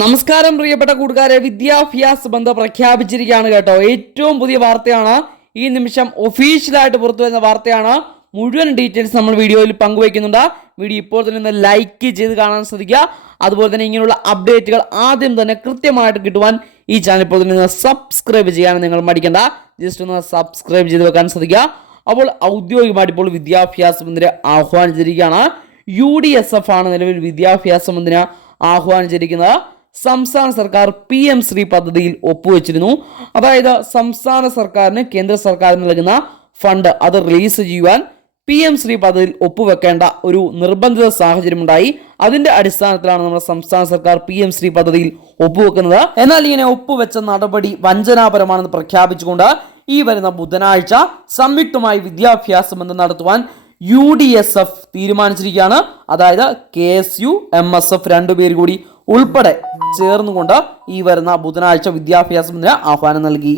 നമസ്കാരം പ്രിയപ്പെട്ട കൂട്ടുകാരെ. വിദ്യാഭ്യാസ ബന്ധം പ്രഖ്യാപിച്ചിരിക്കുകയാണ് കേട്ടോ. ഏറ്റവും പുതിയ വാർത്തയാണ് ഈ നിമിഷം ഒഫീഷ്യലായിട്ട് പുറത്തു വരുന്ന വാർത്തയാണ്. മുഴുവൻ ഡീറ്റെയിൽസ് നമ്മൾ വീഡിയോയിൽ പങ്കുവയ്ക്കുന്നുണ്ട്. വീഡിയോ ഇപ്പോൾ തന്നെ ഒന്ന് ലൈക്ക് ചെയ്ത് കാണാൻ ശ്രദ്ധിക്കുക. അതുപോലെ തന്നെ ഇങ്ങനെയുള്ള അപ്ഡേറ്റുകൾ ആദ്യം തന്നെ കൃത്യമായിട്ട് കിട്ടുവാൻ ഈ ചാനൽ ഇപ്പോൾ തന്നെ സബ്സ്ക്രൈബ് ചെയ്യാൻ നിങ്ങൾ മടിക്കേണ്ട. ജസ്റ്റ് ഒന്ന് സബ്സ്ക്രൈബ് ചെയ്ത് വെക്കാൻ ശ്രദ്ധിക്കുക. അപ്പോൾ ഔദ്യോഗികമായിട്ട് ഇപ്പോൾ വിദ്യാഭ്യാസ മന്ത്രി ആഹ്വാനം ചെയ്തിരിക്കുകയാണ് യു ഡി എസ് എഫ് ആണ് നിലവിൽ വിദ്യാഭ്യാസ മന്ത്രി ആഹ്വാനിച്ചിരിക്കുന്നത്. സംസ്ഥാന സർക്കാർ പി എം ശ്രീ പദ്ധതിയിൽ ഒപ്പുവെച്ചിരുന്നു. അതായത് സംസ്ഥാന സർക്കാരിന് കേന്ദ്ര സർക്കാരിന് നൽകുന്ന ഫണ്ട് അത് റിലീസ് ചെയ്യുവാൻ പി എം ശ്രീ പദ്ധതിയിൽ ഒപ്പുവെക്കേണ്ട ഒരു നിർബന്ധിത സാഹചര്യമുണ്ടായി. അതിന്റെ അടിസ്ഥാനത്തിലാണ് നമ്മുടെ സംസ്ഥാന സർക്കാർ പി എം ശ്രീ പദ്ധതിയിൽ ഒപ്പുവെക്കുന്നത്. എന്നാൽ ഇങ്ങനെ ഒപ്പുവെച്ച നടപടി വഞ്ചനാപരമാണെന്ന് പ്രഖ്യാപിച്ചുകൊണ്ട് ഈ വരുന്ന ബുധനാഴ്ച സംയുക്തമായി വിദ്യാഭ്യാസ ബന്ധം നടത്തുവാൻ യു ഡി എസ് എഫ് തീരുമാനിച്ചിരിക്കുകയാണ്. അതായത് K S U M S F രണ്ടുപേർ കൂടി ഉൾപ്പെടെ ചേർന്നുകൊണ്ട് ഈ വരുന്ന ബുധനാഴ്ച വിദ്യാഭ്യാസ ആഹ്വാനം നൽകി.